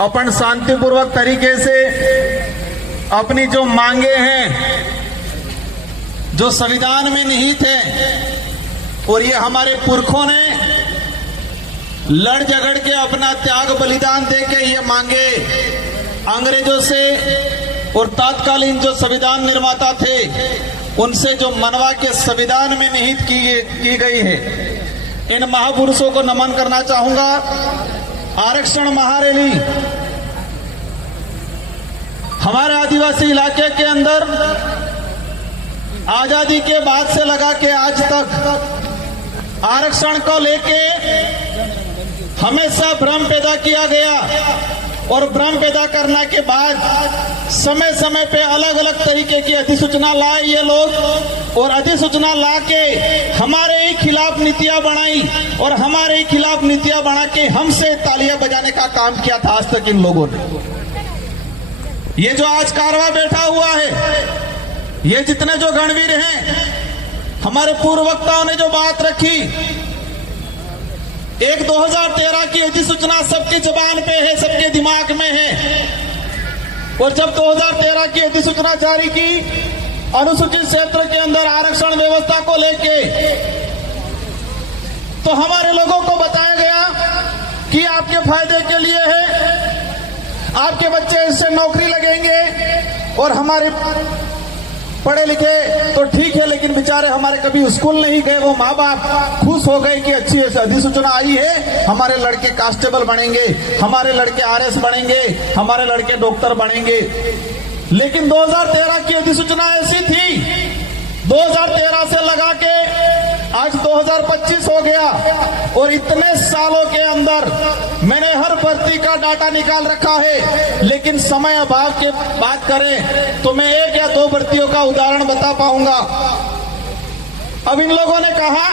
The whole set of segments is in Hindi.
अपन शांतिपूर्वक तरीके से अपनी जो मांगे हैं, जो संविधान में निहित है, और ये हमारे पुरखों ने लड़ झगड़ के अपना त्याग बलिदान दे के ये मांगे अंग्रेजों से और तत्कालीन जो संविधान निर्माता थे उनसे जो मनवा के संविधान में निहित की गई है। इन महापुरुषों को नमन करना चाहूंगा। आरक्षण महारैली हमारे आदिवासी इलाके के अंदर आजादी के बाद से लगा के आज तक आरक्षण को लेके हमेशा भ्रम पैदा किया गया, और भ्रम पैदा करने के बाद समय समय पे अलग अलग तरीके की अधिसूचना लाए ये लोग, और अधिसूचना ला के हमारे ही खिलाफ नीतियां बनाई, और हमारे ही खिलाफ नीतियां बना के हमसे तालियां बजाने का काम किया था आज तक इन लोगों ने। ये जो आज कारवा बैठा हुआ है, ये जितने जो गणवीर हैं, हमारे पूर्व वक्ताओं ने जो बात रखी, एक 2013 की अधिसूचना सबकी जुबान पे है, सबके दिमाग में है, और जब 2013 की अधिसूचना जारी की अनुसूचित क्षेत्र के अंदर आरक्षण व्यवस्था को लेके, तो हमारे लोगों को बताया गया कि आपके फायदे के लिए है, आपके बच्चे इससे नौकरी लगेंगे, और हमारे पढ़े लिखे तो ठीक है, लेकिन बेचारे हमारे कभी स्कूल नहीं गए, वो माँ बाप खुश हो गए कि अच्छी अधिसूचना आई है, हमारे लड़के कांस्टेबल बनेंगे, हमारे लड़के आरएस बनेंगे, हमारे लड़के डॉक्टर बनेंगे। लेकिन 2013 की अधिसूचना ऐसी थी, 2013 से लगा के आज 2025 हो गया, और इतने सालों के अंदर मैंने हर भर्ती का डाटा निकाल रखा है, लेकिन समय अभाव के बात करें तो मैं 1 या 2 भर्तियों का उदाहरण बता पाऊंगा। अब इन लोगों ने कहा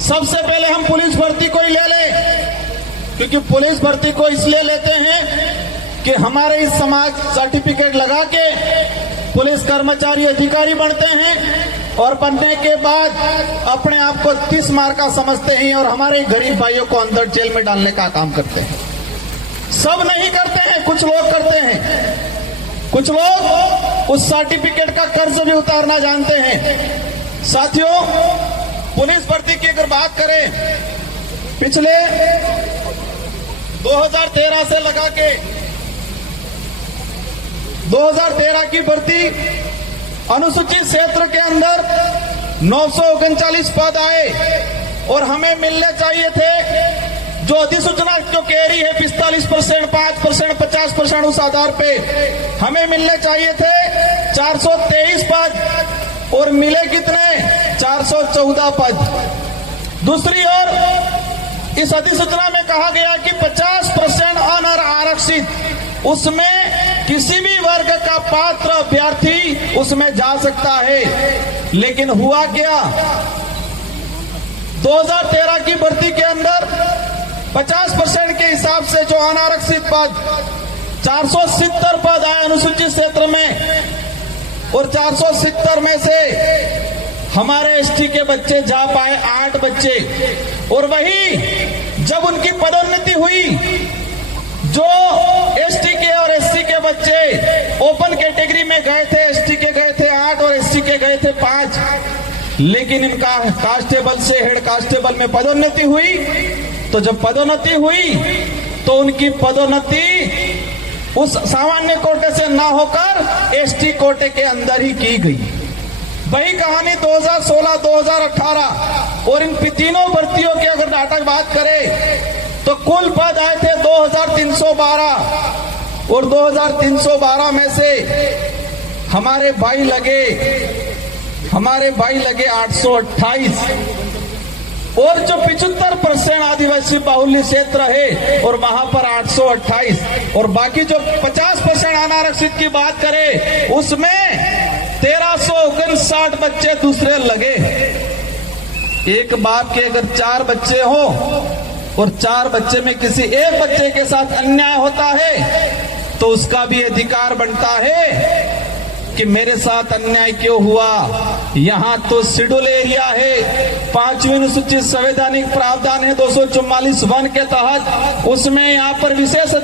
सबसे पहले हम पुलिस भर्ती को ही ले लें, क्योंकि पुलिस भर्ती को इसलिए लेते हैं कि हमारे इस समाज सर्टिफिकेट लगा के पुलिस कर्मचारी अधिकारी बनते हैं, और बनने के बाद अपने आप को 30 मार का समझते हैं, और हमारे गरीब भाइयों को अंदर जेल में डालने का काम करते हैं। सब नहीं करते हैं, कुछ लोग करते हैं, कुछ लोग उस सर्टिफिकेट का कर्ज भी उतारना जानते हैं। साथियों, पुलिस भर्ती की अगर बात करें, पिछले 2013 से लगा के 2013 की भर्ती अनुसूचित क्षेत्र के अंदर 939 पद आए, और हमें मिलने चाहिए थे जो अधिसूचना जो कह रही है 45%, 5%, 50%, उस आधार पे हमें मिलने चाहिए थे 423 पद, और मिले कितने? 414 पद। दूसरी ओर इस अधिसूचना में कहा गया कि 50% अनारक्षित, उसमें किसी भी वर्ग का पात्र अभ्यर्थी उसमें जा सकता है। लेकिन हुआ क्या? 2013 की भर्ती के अंदर 50% के हिसाब से जो अनारक्षित पद 470 पद आए अनुसूचित क्षेत्र में, और 470 में से हमारे एसटी के बच्चे जा पाए 8 बच्चे, और वही जब उनकी पदोन्नति हुई, जो एसटी के और एससी के बच्चे ओपन कैटेगरी में गए थे, एसटी के गए थे 8 और एससी के गए थे 5, लेकिन इनका कांस्टेबल से हेड कांस्टेबल में पदोन्नति हुई। तो जब पदोन्नति हुई तो उनकी पदोन्नति उस सामान्य कोटे से ना होकर एसटी कोटे के अंदर ही की गई। वही कहानी 2016, 2018, और इन तीनों भर्तियों के अगर डाटा की बात करें तो कुल पद आए थे 2312, और 2312 में से हमारे भाई लगे 828, और जो 75% आदिवासी बाहुल्य क्षेत्र है और वहां पर 828, और बाकी जो 50% अनारक्षित की बात करें उसमें 1359 बच्चे दूसरे लगे। एक बाप के अगर 4 बच्चे हो और 4 बच्चे में किसी एक बच्चे के साथ अन्याय होता है तो उसका भी अधिकार बनता है कि मेरे साथ अन्याय क्यों हुआ। यहाँ तो शेड्यूल एरिया है, 5वीं अनुसूचित संवैधानिक प्रावधान है 244(1) के तहत, उसमें यहाँ पर विशेष